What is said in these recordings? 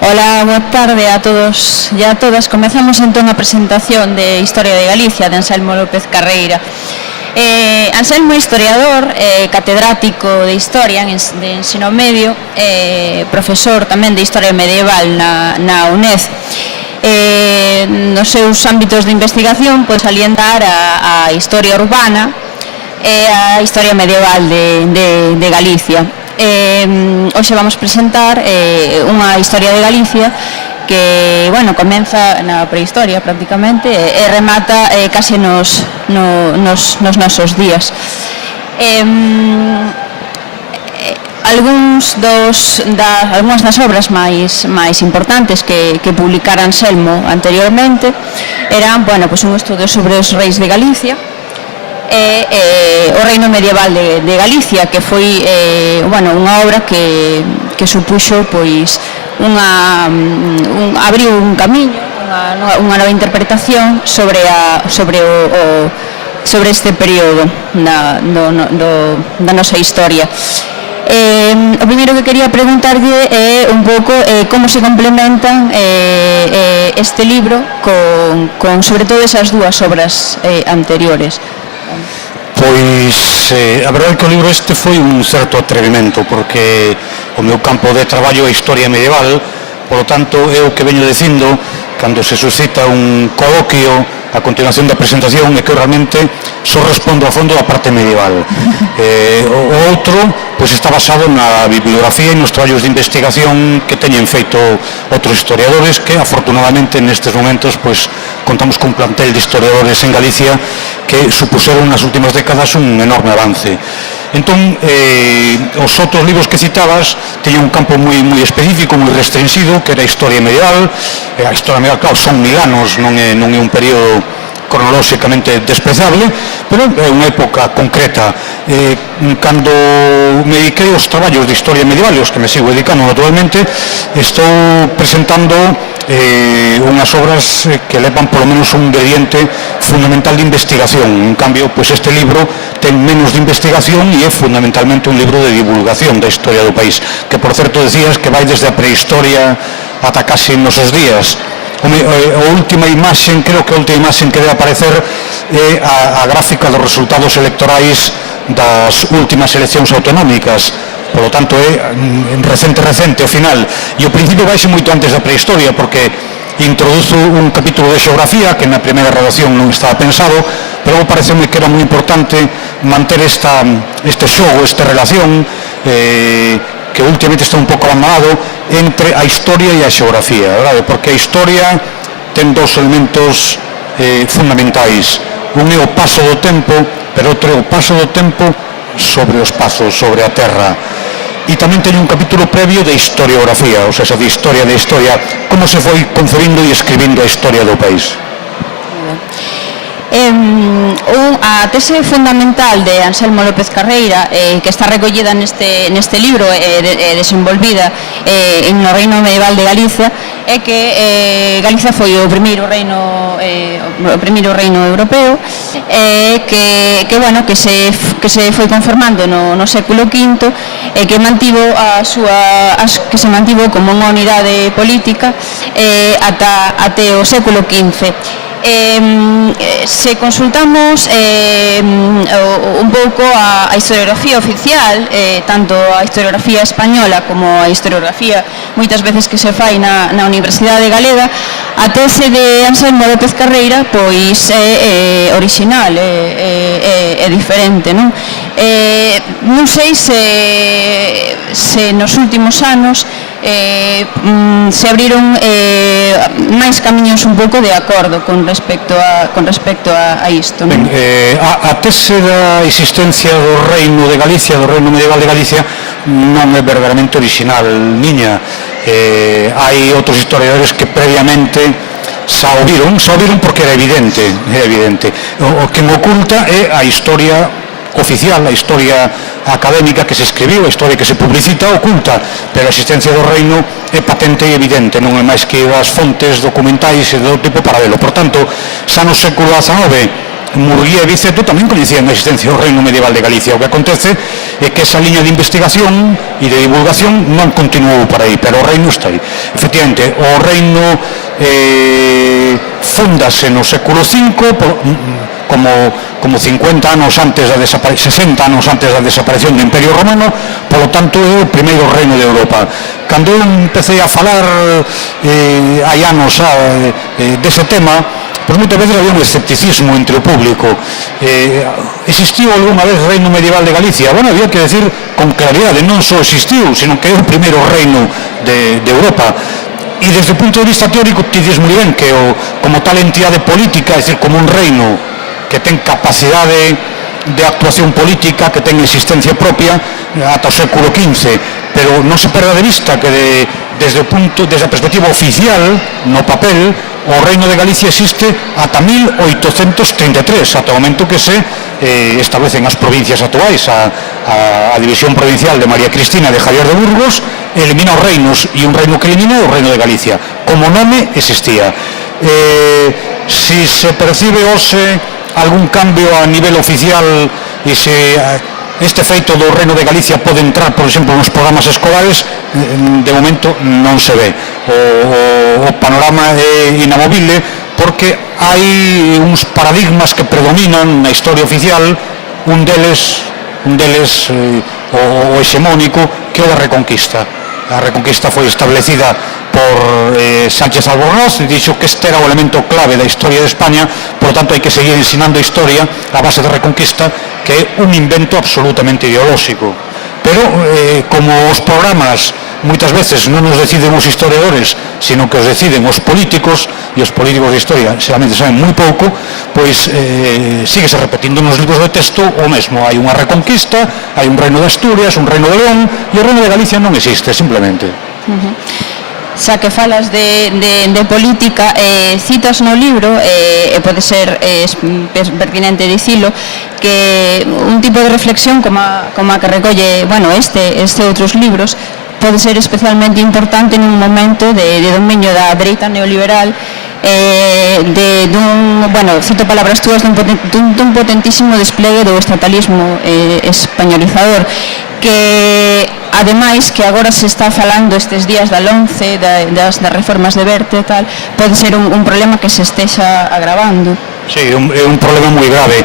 Ola, boa tarde a todos e a todas. Comezamos entón a presentación de Historia de Galicia de Anselmo López Carreira. Anselmo é historiador, catedrático de Historia de ensino medio, profesor tamén de Historia medieval na UNED. Nos seus ámbitos de investigación pode salientar a historia urbana e a historia medieval de Galicia. Hoxe vamos presentar unha historia de Galicia que, bueno, comeza na prehistoria prácticamente e remata case nos nosos días. Algúnas das obras máis importantes que publicara Anselmo anteriormente eran, bueno, pues un estudo sobre os reis de Galicia e o reino medieval de Galicia, que foi unha obra que supuxo pois abriu un camiño, unha nova interpretación sobre este período da nosa historia. O primeiro que quería preguntarlle é un pouco como se complementan este libro con sobre todo esas dúas obras anteriores. Pois, a verdade é que o libro este foi un certo atrevimento, porque o meu campo de traballo é historia medieval, polo tanto, é o que veño dicindo, cando se suscita un coloquio a continuación da presentación, é que realmente só respondo a fondo a parte medieval. O outro, pois está basado na bibliografía e nos traballos de investigación que teñen feito outros historiadores, que afortunadamente nestes momentos pois contamos cun plantel de historiadores en Galicia que supuseron nas últimas décadas un enorme avance. Entón, os outros libros que citabas teñen un campo moi específico, moi restringido, que era a historia medieval. A historia medieval, claro, son 1000 anos, non é un período cronolóxicamente desprezable, pero é unha época concreta. Cando me dediquei aos traballos de historia medieval, os que me sigo dedicando naturalmente, estou presentando unhas obras que levan polo menos un ingrediente fundamental de investigación. En cambio, pois este libro ten menos de investigación e é fundamentalmente un libro de divulgación da historia do país, que por certo decías que vai desde a prehistoria ata casi nosos días. A última imaxe, creo que a última imaxe que debe aparecer é a gráfica dos resultados electorais das últimas eleccións autonómicas. Por lo tanto, é recente ao final. E o principio vai ser moito antes da prehistoria, porque introduzo un capítulo de xeografía que na primeira redacción non estaba pensado, pero pareceme que era moi importante manter este xogo, esta relación que últimamente está un pouco abandonado entre a historia e a xeografía, verdade? Porque a historia ten dos elementos fundamentais. Un é o paso do tempo, pero outro é o paso do tempo sobre os pazos, sobre a terra. E tamén teño un capítulo previo de historiografía, ou sea, de historia, como se foi concebindo e escribindo a historia do país. A tese fundamental de Anselmo López Carreira, que está recollida neste libro e desenvolvida no reino medieval de Galicia, é que Galicia foi o primeiro reino europeo que se foi conformando no século V e que se mantivo como unha unidade política até o século XV. Se consultamos un pouco a historiografía oficial, tanto a historiografía española como a historiografía moitas veces que se fai na Universidade Galega, a tese de Anselmo López Carreira pois é original, é diferente, non? Non sei se nos últimos anos se abriron máis camiños un pouco de acordo con respecto a isto. Ben, a tese da existencia do reino de Galicia, do reino medieval de Galicia, non é verdadeiramente original miña. Hai outros historiadores que previamente xa o viron porque era evidente. O que me oculta é a historia oficial, a historia académica que se escribiu, a historia que se publicita oculta, pero a existencia do reino é patente e evidente, non é máis que as fontes documentais e do tipo paralelo. Por tanto, xa no século XIX Murguía e Biceto tamén coñecían a existencia do reino medieval de Galicia. O que acontece é que esa liña de investigación e de divulgación non continuou por aí, pero o reino está aí. Efectivamente, o reino fundase no século V como 50 anos antes da 60 anos antes da desaparición do Imperio Romano, polo tanto é o primeiro reino de Europa. Cando eu empecé a falar hai anos dese tema, pois moitas veces había un escepticismo entre o público. Existiu algunha vez o reino medieval de Galicia? Bueno, había que decir con claridade, non só existiu, sino que é o primeiro reino de Europa. E desde o punto de vista teórico, ti dices moi ben que como tal entidade política, é dicir, como un reino que ten capacidade de actuación política, que ten existencia propia ata o século XV, pero non se perda de vista que desde a perspectiva oficial, no papel, o reino de Galicia existe ata 1833, ata o momento que se establecen as provincias actuais, a división provincial de María Cristina de Javier de Burgos elimina os reinos, e un reino que elimina é o reino de Galicia. Como nome existía. Si se percibe hoxe algún cambio a nivel oficial e se este feito do reino de Galicia pode entrar, por exemplo, nos programas escolares, de momento non se ve. O panorama é inamovible porque hai uns paradigmas que predominan na historia oficial, un deles o hexemónico, que é o da Reconquista. A Reconquista foi establecida por Sánchez Albornoz e dixo que este era o elemento clave da historia de España, por lo tanto hai que seguir ensinando a historia a base da Reconquista, que é un invento absolutamente ideolóxico. Pero como os programas moitas veces non os deciden os historiadores, sino que os deciden os políticos, e os políticos de historia xeralmente saben moi pouco, pois síguese repetindo nos libros de texto o mesmo. Hai unha Reconquista, hai un reino de Asturias, un reino de León, e o reino de Galicia non existe, simplemente. Xa que falas de política, citas no libro, e pode ser pertinente dicilo, que un tipo de reflexión como a que recolle este outros libros pode ser especialmente importante nun momento de dominio da dereita neoliberal, cito palabras túas, dun potentísimo desplegue do estatalismo españolizador, que ademais que agora se está falando estes días da LOMCE, das reformas de Wert e tal, pode ser un problema que se estexa agravando. Sí, é un problema moi grave.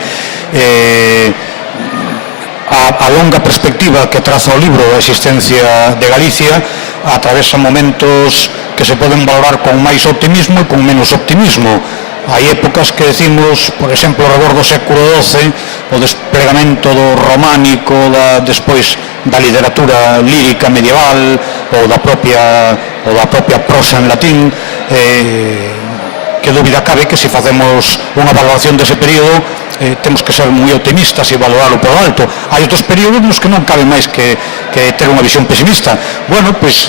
A longa perspectiva que traza o libro da existencia de Galicia atravesa momentos que se poden valorar con máis optimismo e con menos optimismo. Hai épocas que decimos, por exemplo, ao redor do século XII, o desplegamento do románico, despois da literatura lírica medieval ou da propia prosa en latín, que dúbida cabe que se facemos unha valoración dese período temos que ser moi optimistas e valorarlo por alto. Hai outros períodos nos que non cabe máis que ter unha visión pesimista. Bueno, pois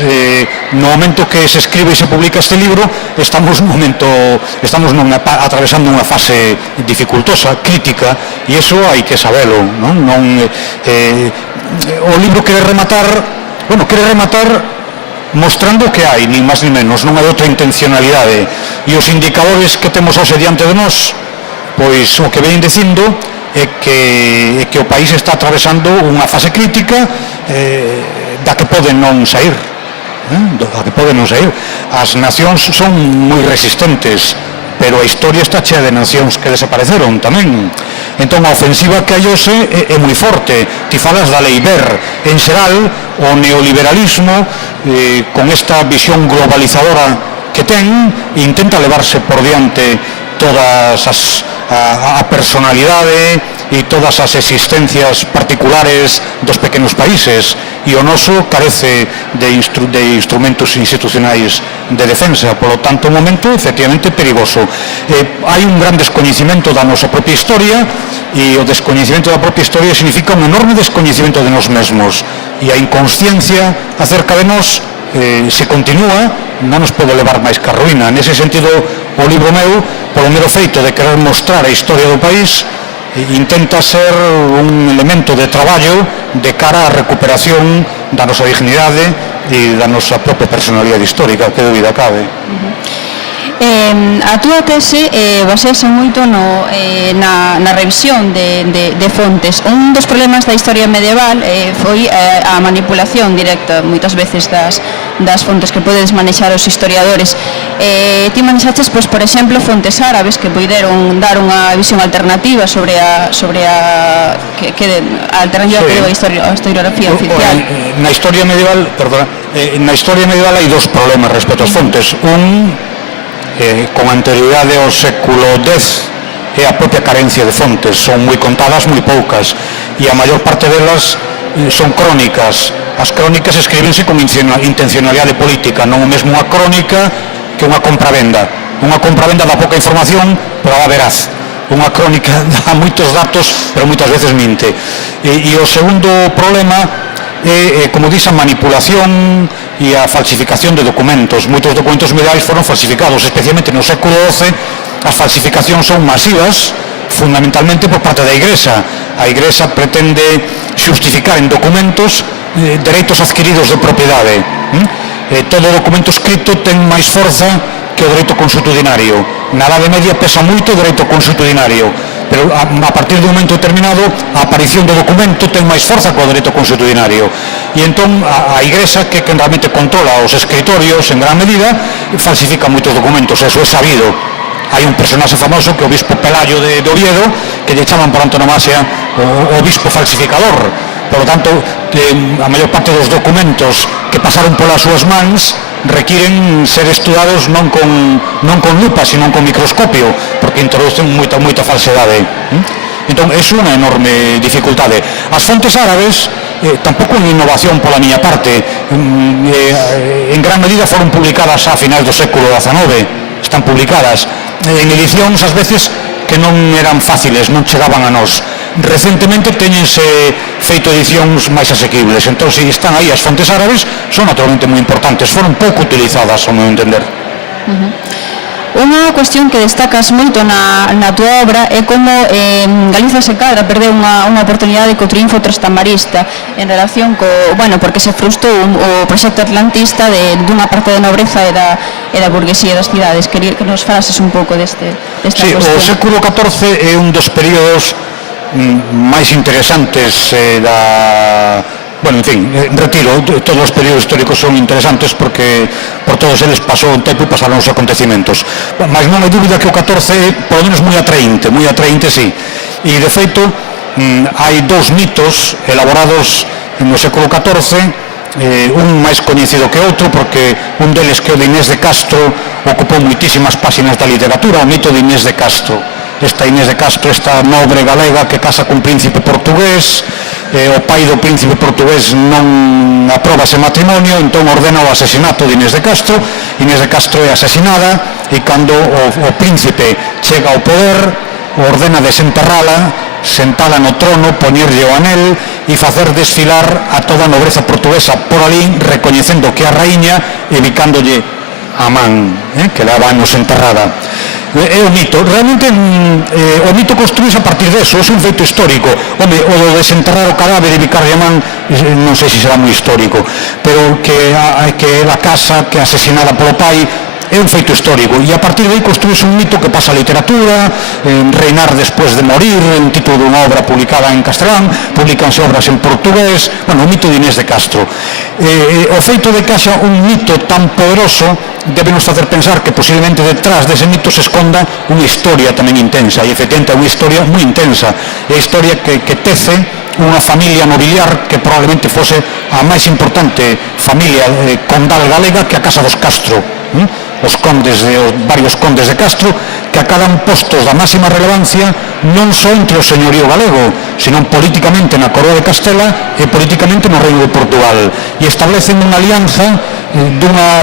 no momento que se escribe e se publica este libro estamos atravesando unha fase dificultosa, crítica, e iso hai que sabelo, non? O libro quere rematar mostrando que hai, nin máis nin menos, non hai outra intencionalidade, e os indicadores que temos hoxe diante de nós, pois o que veñen dicindo é que o país está atravesando unha fase crítica da que pode non sair. As nacións son moi resistentes, pero a historia está chea de nacións que desapareceron tamén. Entón a ofensiva que hai hoxe é moi forte. Ti falas da lei Wert. En xeral, o neoliberalismo, con esta visión globalizadora que ten, intenta levarse por diante todas a personalidade e todas as existencias particulares dos pequenos países, e o noso carece de instrumentos institucionais de defensa. Por lo tanto, un momento efectivamente perigoso. Hai un gran descoñecimento da nosa propia historia, e o descoñecimento da propia historia significa un enorme descoñecimento de nós mesmos, e a inconsciencia acerca de nós, se continúa, non nos pode levar máis que a ruína. Nese sentido, o libro meu, polo mero feito de querer mostrar a historia do país, intenta ser un elemento de traballo de cara á recuperación da nosa dignidade e da nosa propia personalidade histórica, que dúbida cabe. A túa tese basease moito na revisión de fontes. Un dos problemas da historia medieval foi a manipulación directa moitas veces das fontes que podedes manexar os historiadores. Ti manexaches, por exemplo, fontes árabes que poideron dar unha visión alternativa sobre a alternativa que deu a historiografía oficial. Na historia medieval, hai dos problemas respecto ás fontes. Con anterioridade ao século X é a propia carencia de fontes, son moi contadas, moi poucas, e a maior parte delas son crónicas. As crónicas escríbense con intencionalidade política, non o mesmo unha crónica que unha compravenda. Unha compravenda dá pouca información, pero a veraz. Unha crónica dá moitos datos, pero moitas veces minte. E o segundo problema é, como diz, a manipulación e a falsificación de documentos. Moitos documentos medievais foron falsificados, especialmente no século XII. As falsificacións son masivas, fundamentalmente por parte da Igrexa. A Igrexa pretende xustificar en documentos dereitos adquiridos de propiedade. Todo documento escrito ten máis forza que o dereito consuetudinario. Na Idade Media pesa moito o dereito consuetudinario, pero a partir de un momento determinado a aparición do documento ten máis forza que o dereito consuetudinario, e entón a Igrexa, que realmente controla os escritorios en gran medida, falsifica moitos documentos. Eso é sabido. Hai un personaxe famoso que é o bispo Pelayo de Oviedo, que lle chaman por antonomasia o bispo falsificador. Por lo tanto, a maior parte dos documentos que pasaron polas súas mans requiren ser estudados non con lupa, sino con microscopio, porque introducen moita falsedade. Entón, é unha enorme dificultade. As fontes árabes tampouco é unha innovación pola miña parte. En gran medida foron publicadas a finais do século XIX, están publicadas en edicións ás veces que non eran fáciles, non chegaban a nós. Recentemente teñense feito edicións máis asequibles, entón se están aí as fontes árabes, son naturalmente moi importantes, foron pouco utilizadas, ao meu entender. Unha cuestión que destacas moito na túa obra é como Galiza se cadra perdeu unha oportunidade co triunfo trastamarista en relación porque se frustrou o proxecto atlantista dunha parte da nobreza e da burguesía das cidades. Quería que nos falases un pouco desta cuestión. O século XIV é un dos períodos máis interesantes retiro, todos os períodos históricos son interesantes porque por todos eles pasou un tempo e pasaron os acontecimentos, mas non hai dúbida que o 14 é polo menos moi atraente, sí, e de feito hai dous mitos elaborados no século XIV, un máis coñecido que outro, porque un deles, que é o de Inés de Castro, ocupou moitísimas páxinas da literatura, o mito de Inés de Castro. Esta Inés de Castro, esta nobre galega que casa cun príncipe portugués, o pai do príncipe portugués non aproba ese matrimonio, entón ordena o asesinato de Inés de Castro. Inés de Castro é asesinada e cando o príncipe chega ao poder ordena desenterrala, sentala no trono, poñerlle o anel e facer desfilar a toda a nobreza portuguesa por ali, recoñecendo que a raíña e bicándolle a man, que leva anos enterrada. É o mito. Realmente o mito construíse a partir deso, é un feito histórico. O do desenterrar o cadáver e bicarlle a man, non sei se será moi histórico, pero que a casa que asesinada polo pai é un feito histórico, e a partir de aí construíse un mito que pasa a literatura, reinar despois de morir, en título dunha obra publicada en castelán, publicanse obras en portugués, o mito de Inés de Castro. O feito de que haxa un mito tan poderoso debe nos facer pensar que posiblemente detrás dese mito se esconda unha historia tamén intensa, e efectivamente é unha historia moi intensa, é a historia que tece unha familia nobiliar que probablemente fose a máis importante familia condal galega, que a Casa dos Castro, os varios condes de Castro, que acadan postos da máxima relevancia non só entre o señorío galego, sino políticamente na Coroa de Castela e políticamente no Reino de Portugal, e establecen unha alianza dunha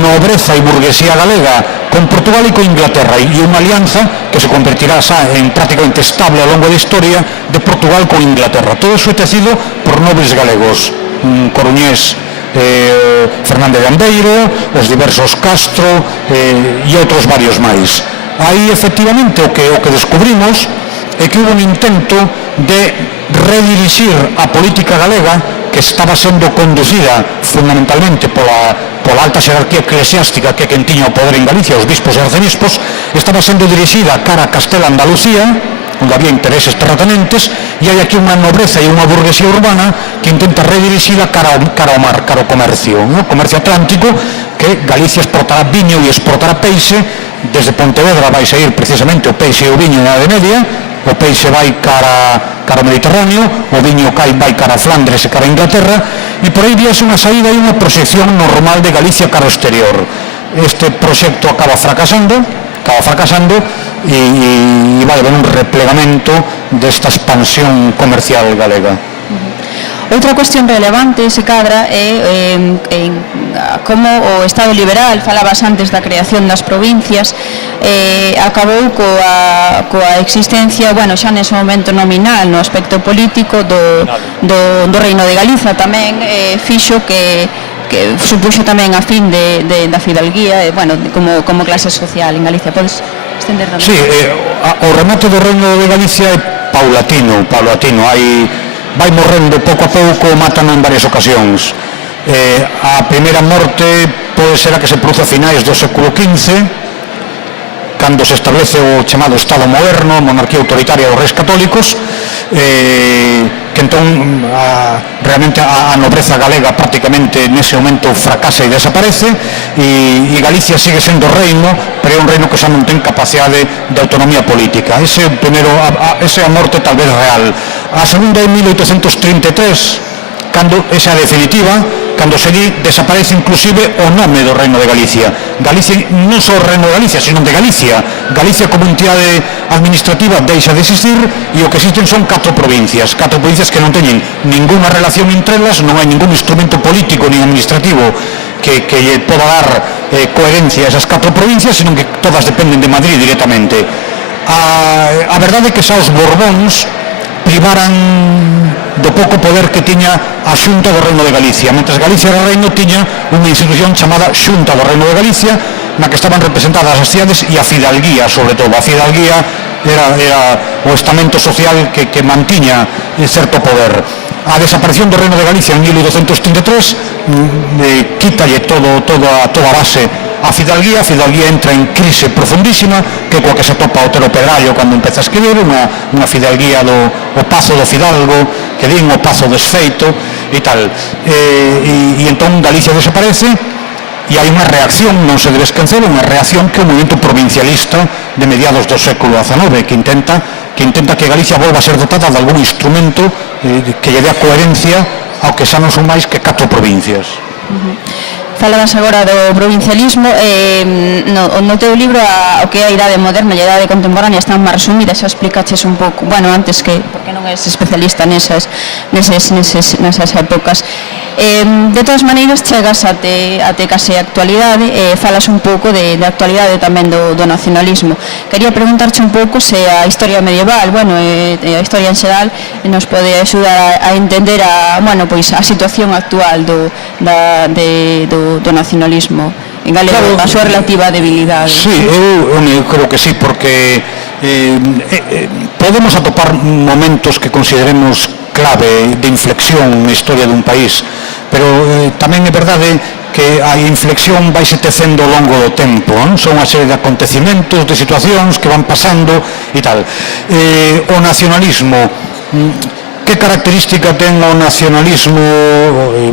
nobreza e burguesía galega con Portugal e con Inglaterra, e unha alianza que se convertirá en prácticamente estable ao longo da historia de Portugal con Inglaterra. Todo iso é tecido por nobles galegos, Coruñés, Fernández de Andeiro, os diversos Castro e outros varios máis. Aí efectivamente o que descubrimos é que hubo un intento de redirixir a política galega, que estaba sendo conducida fundamentalmente pola pola alta xerarquía eclesiástica que quen tiña o poder en Galicia, os bispos e arcebispos, estaba sendo dirixida cara a Castela-Andalucía, onde había intereses terratenientes, e hai aquí unha nobreza e unha burguesía urbana que intenta redirixida cara ao mar, cara ao comercio, o comercio atlántico, que Galicia exportará viño e exportará peixe. Desde Pontevedra vai sair precisamente o peixe e o viño na Idade Media, o peixe vai cara ao Mediterráneo, o viño vai cara a Flandres e cara a Inglaterra, e por aí víase unha saída e unha proxección normal de Galicia cara ao exterior. Este proxecto acaba fracasando e vai haber un replegamento desta expansión comercial galega. Outra cuestión relevante se cadra é como o Estado liberal, falabas antes da creación das provincias, acabou coa existencia, bueno, xa nese momento nominal no aspecto político do Reino de Galiza. Tamén fixo que supuxo tamén a fin da fidalguía, bueno, como clase social en Galicia. Podes estender tamén? Sí, o remate do Reino de Galicia é paulatino, vai morrendo pouco a pouco, matan en varias ocasións. A primeira morte pode ser a que se produce a finais do século XV, cando se establece o chamado Estado moderno, monarquía autoritaria dos reis católicos, que entón realmente a nobreza galega prácticamente nese momento fracasa e desaparece, e Galicia sigue sendo reino, pero é un reino que xa non ten capacidade de autonomía política. Ese é a morte tal vez real. A segunda é 1833, cando esa definitiva, cando se di desaparece inclusive o nome do Reino de Galicia. Galicia non só o Reino de Galicia, sino de Galicia. Galicia como entidade administrativa deixa de existir, e o que existen son 4 provincias que non teñen ninguna relación entre elas, non hai ningún instrumento político nin administrativo que lle poda dar coherencia a esas 4 provincias, sino que todas dependen de Madrid directamente. A verdade é que xa os Borbóns privaran do pouco poder que tiña a Xunta do Reino de Galicia. Mentres Galicia era reino, tiña unha institución chamada Xunta do Reino de Galicia, na que estaban representadas as cidades e a fidalguía, sobre todo. A fidalguía era o estamento social que mantiña certo poder. A desaparición do Reino de Galicia en 1833 quítalle toda a base a fidalguía entra en crise profundísima, que coa que se topa Otero Pedrallo cando empeza a escribir, unha fidalguía o Pazo do Fidalgo, que din o Pazo desfeito e tal, e entón Galicia desaparece, e hai unha reacción, non se debe esquecer, unha reacción que é o movimento provincialista de mediados do século XIX, que intenta que Galicia volva a ser dotada de algún instrumento que lle dé a coherencia ao que xa non son máis que 4 provincias. Falabas agora do provincialismo, no teu libro o que é a idade moderna e a idade contemporánea están máis resumidas, xa explicaches un pouco, bueno, antes que, porque non és especialista nesas épocas. De todas maneiras, chegas até case a actualidade, falas un pouco de actualidade tamén do nacionalismo. Quería preguntarche un pouco se a historia medieval, bueno, a historia en xeral, nos pode axudar a entender a situación actual do nacionalismo en galego, claro, a súa relativa debilidade. Sí, eu creo que sí, porque podemos atopar momentos que consideremos clave de inflexión na historia dun país, pero tamén é verdade que a inflexión vai se tecendo ao longo do tempo, son unha serie de acontecimentos, de situacións que van pasando e tal. O nacionalismo, que característica ten o nacionalismo?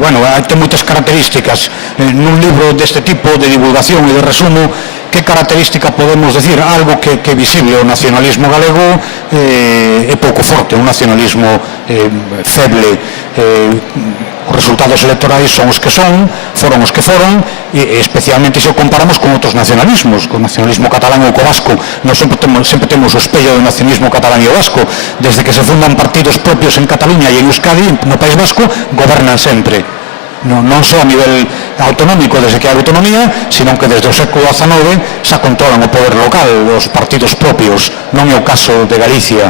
Bueno, ten moitas características. Nun libro deste tipo de divulgación e de resumo, que característica podemos decir? Algo que é visible. O nacionalismo galego é pouco forte, un nacionalismo feble. Os resultados electorais son os que son, foron os que foron, e especialmente se o comparamos con outros nacionalismos, con o nacionalismo catalán ou co vasco. Nós sempre temos o espello do nacionalismo catalán e o vasco. Desde que se fundan partidos propios en Cataluña e en Euskadi, no País Vasco, gobernan sempre. Non só a nivel autonómico desde que hai autonomía, sino que desde o século XIX xa controlan o poder local, os partidos propios. Non é o caso de Galicia.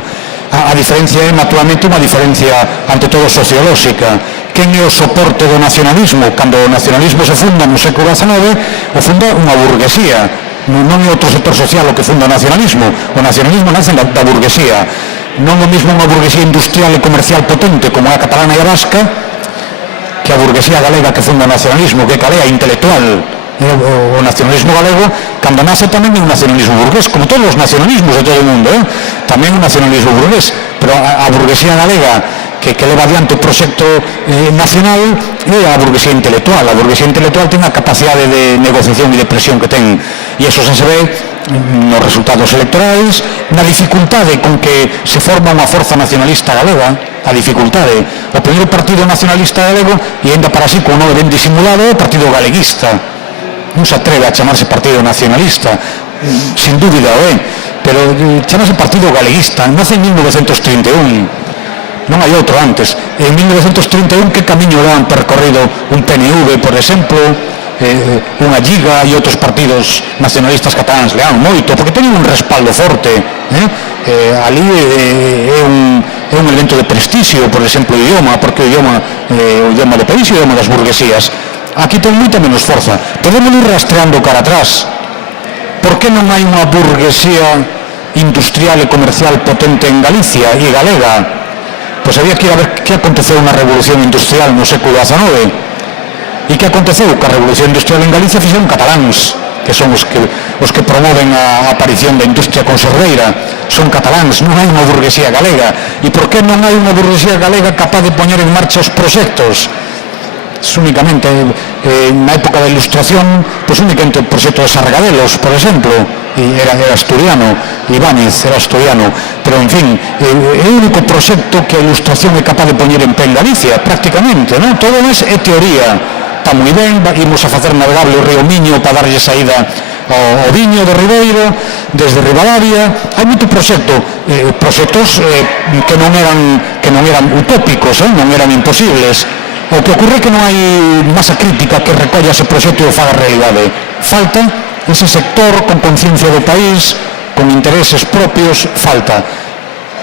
A diferencia é, naturalmente, unha diferencia ante todo sociolóxica. Quen é o soporte do nacionalismo? Cando o nacionalismo se funda no século XIX, o funda unha burguesía. Non é outro sector social o que funda o nacionalismo. O nacionalismo nace da burguesía. Non o mesmo unha burguesía industrial e comercial potente como é a catalana e a vasca, que a burguesía galega que funda o nacionalismo, que calea intelectual, o nacionalismo galego, cando nace tamén é un nacionalismo burgués, como todos os nacionalismos de todo o mundo, tamén un nacionalismo burgués, pero a burguesía galega que leva adiante o proxecto nacional é a burguesía intelectual. A burguesía intelectual ten a capacidade de negociación e de presión que ten, e iso se ve nos resultados electorais, na dificultade con que se forma unha forza nacionalista galega, a dificultade. O primeiro partido nacionalista galego, e ainda para así con un nome ben disimulado, é o Partido Galeguista. Non se atreve a chamarse Partido Nacionalista, sin dúbida pero chamarse Partido Galeguista, nace en 1931, non hai outro antes. En 1931 que camiño han percorrido un PNV, por exemplo, unha Lliga e outros partidos nacionalistas cataláns lean moito, porque teñen un respaldo forte, ali é un elemento de prestixio, por exemplo, o idioma, porque o idioma do país e o idioma das burguesías. Aquí ten moita menos forza. Podemos ir rastreando cara atrás. Por que non hai unha burguesía industrial e comercial potente en Galicia e galega? Pois había que ir a ver que aconteceu na Revolución Industrial no século XIX. E que aconteceu? Que a Revolución Industrial en Galicia fixeron cataláns, que son os que promoven a aparición da industria conserveira. Son cataláns, non hai unha burguesía galega. E por que non hai unha burguesía galega capaz de poñer en marcha os proxectos? Únicamente na época da Ilustración, pois únicamente o proxecto de Sargadelos, por exemplo, era asturiano, Ibáñez era asturiano, pero en fin, é o único proxecto que a Ilustración é capaz de poñer en pé en Galicia, prácticamente, non? Todo é teoría, está moi ben, imos a facer navegable o río Miño para darlle saída ao viño do Ribeiro, desde Ribadavia, hai moito proxectos que non eran utópicos, non eran imposibles. O que ocurre é que non hai masa crítica que recolla ese proxecto e o faga realidade. Falta ese sector con conciencia do país, con intereses propios, falta.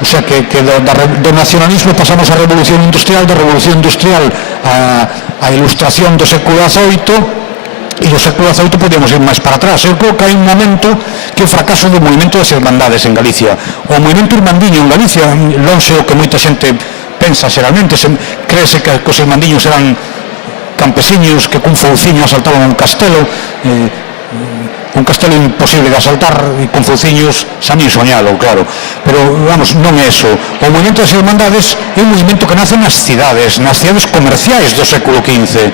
O sea que do nacionalismo pasamos á Revolución Industrial, da Revolución Industrial á Ilustración do século XVIII, e do século XVIII podíamos ir máis para atrás. Eu creo que hai un momento que é o fracaso do movimento das irmandades en Galicia. O movimento irmandiño en Galicia, lonxe o que moita xente pensa xeralmente, creese que os irmandiños eran campesiños que cun fouciño asaltaban un castelo imposible de asaltar, e con fouciños xa nin soñalo, claro, pero vamos, non é eso. O movimento das irmandades é un movimento que nace nas cidades comerciais do século XV,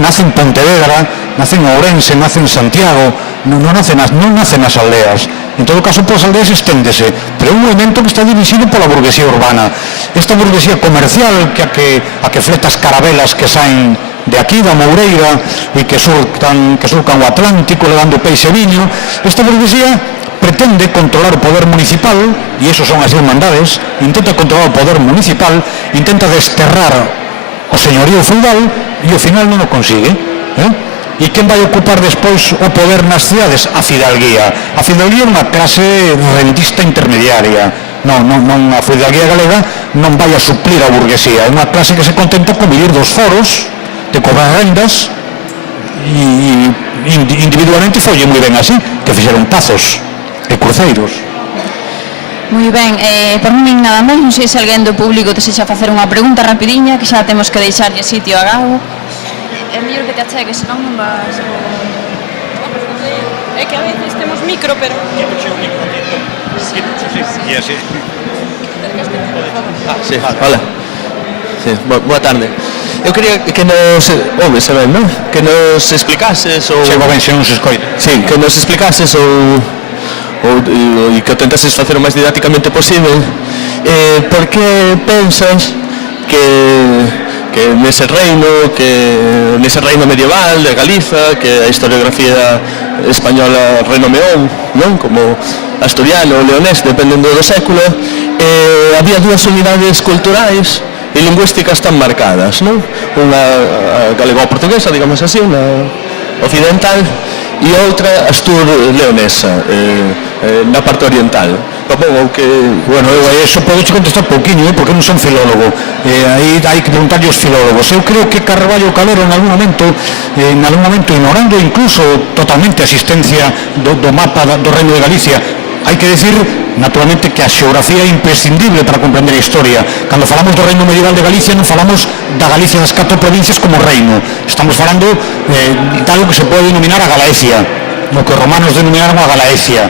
nace en Pontevedra, nace en Ourense, nace en Santiago, non nace nas aldeas. En todo caso, polas aldeas esténdese, pero é un movimento que está dirixido pola burguesía urbana. Esta burguesía comercial que a que fleta as carabelas que saen de aquí, da Moureira, e que surcan o Atlántico levando peixe e viño, esta burguesía pretende controlar o poder municipal, e esos son as irmandades, intenta controlar o poder municipal, intenta desterrar o señorío feudal, e ao final non o consigue. E quen vai ocupar despois o poder nas cidades? A fidalguía. A fidalguía é unha clase rentista intermediaria. Non, a fidalguía galega non vai a suplir a burguesía. É unha clase que se contenta con vivir dos foros, de cobrar rendas, e individualmente folle moi ben así, que fixeron pazos e cruceiros. Moi ben, por min nada máis, non sei se alguén do público desexa facer unha pregunta rapidiña, que xa temos que deixarlle sitio a Gago. É mellor que te achegues, senón non vas... É que a veces temos micro, pero... Sí, hola. Sí, boa tarde. Eu quería que nos... Ouves, ben, non? Que nos explicases ou... Chego ben, se non se escoita. Sí, que nos explicases e que o tentases facer o máis didácticamente posible, por que pensas que nese reino medieval de Galiza, que a historiografía española renomeou, non, como asturiano ou leonés, dependendo do século, había dúas unidades culturais e lingüísticas tan marcadas, non? Unha galego-portuguesa, digamos así, unha occidental, e outra astur-leonesa, na parte oriental. Bueno, eu a iso podo che contestar pouquiño, porque non son filólogo. Aí hai que preguntarlle aos filólogos. Eu creo que Carballo Calero en algún momento, ignorando incluso totalmente a existencia do mapa do Reino de Galicia, hai que decir, naturalmente, que a xeografía é imprescindible para comprender a historia. Cando falamos do reino medieval de Galicia, non falamos da Galicia das 4 provincias como reino. Estamos falando de algo que se pode denominar a Galaecia, o que os romanos denominaron a Galaecia,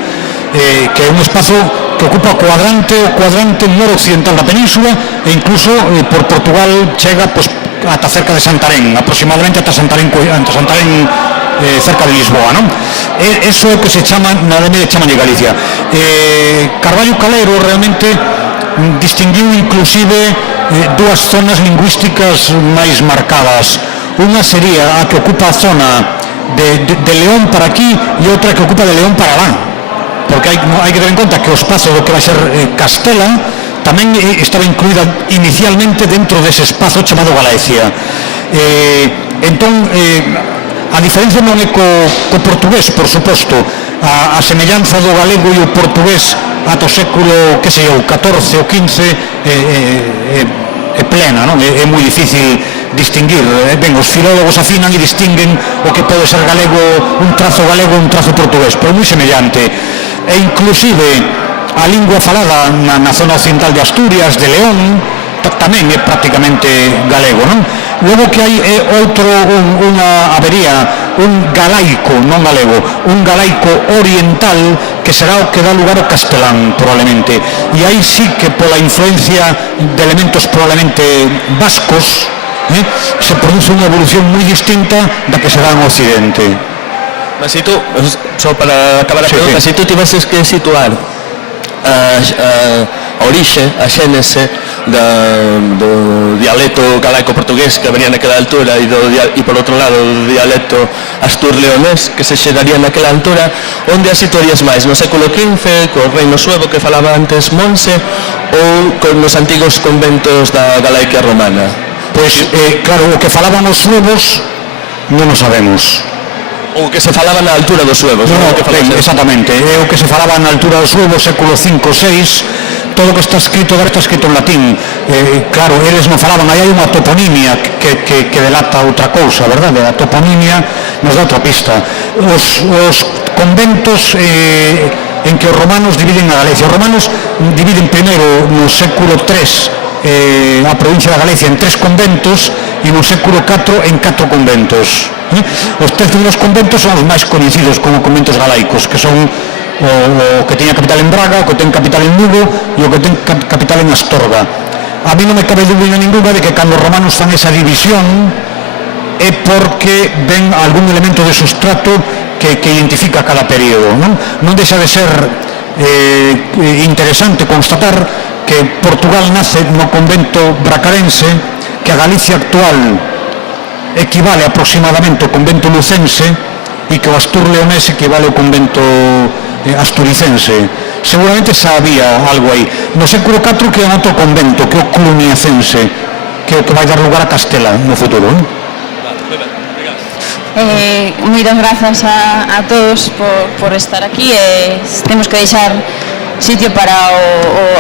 que é un espazo que ocupa o cuadrante noroccidental da península e incluso por Portugal chega ata cerca de Santarén, aproximadamente ata Santarén cerca de Lisboa, non? Eso é o que se chama, na Edade Media chaman de Galicia. Carballo Calero realmente distinguiu inclusive dúas zonas lingüísticas máis marcadas. Unha sería a que ocupa a zona de León para aquí e outra que ocupa de León para lá, porque hai que ter en conta que o espazo do que vai ser Castela tamén estaba incluída inicialmente dentro dese espazo chamado Galaecia. Entón, a diferencia non é co portugués, por suposto, a semellanza do galego e o portugués ata o século, que sei eu, 14 ou 15 é plena, non? É moi difícil distinguir. Ben, os filólogos afinan e distinguen o que pode ser galego, un trazo galego ou un trazo portugués, pero moi semellante. E inclusive a lingua falada na zona occidental de Asturias, de León, tamén é prácticamente galego, non? Logo que hai un galaico, non galego, un galaico oriental que será o que dá lugar ao castelán, probablemente. E aí sí que pola influencia de elementos probablemente vascos se produce unha evolución moi distinta da que se dá no Occidente. Mas se tú, só para acabar a pregunta, se tú tiveses que situar a orixe, a xénese do dialecto galaico-portugués que venía naquela altura e por outro lado do dialecto astur-leonés que se xeraría naquela altura, onde as situarías máis? No século XV, co reino suevo que falaba antes Monse, ou con os antigos conventos da Galaica romana? Pois, claro, o que falaban os suevos non o sabemos. O que se falaba na altura dos suevos, non? Exactamente, é o que se falaba na altura dos suevos, século V, VI, todo o que está escrito en latín. Claro, eles non falaban, aí hai unha toponimia que delata outra cousa, verdade? A toponimia nos dá outra pista. Os conventos en que os romanos dividen a Galicia. Os romanos dividen primeiro no século III a provincia da Galicia en 3 conventos e no século IV en 4 conventos. Os 3 primeiros conventos son os máis coñecidos como conventos galaicos, que son o que teña capital en Braga, o que ten capital en Lugo e o que ten capital en Astorga. A mí non me cabe dúbida ninguna de que cando os romanos fan esa división é porque ven algún elemento de sustrato que identifica cada período. Non deixa de ser interesante constatar que Portugal nace no convento bracarense, que a Galicia actual equivale aproximadamente ao convento lucense e que o astur-leonés equivale ao convento asturicense. Seguramente xa había algo aí. No século IV que é outro convento, que é o cluniacense, que é o que vai dar lugar a Castela no futuro. Moitas grazas a todos por estar aquí. Temos que deixar sitio para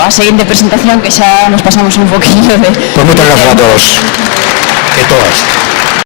a seguinte presentación, que xa nos pasamos un poquinho de... Pues moitas grazas a todos e todas.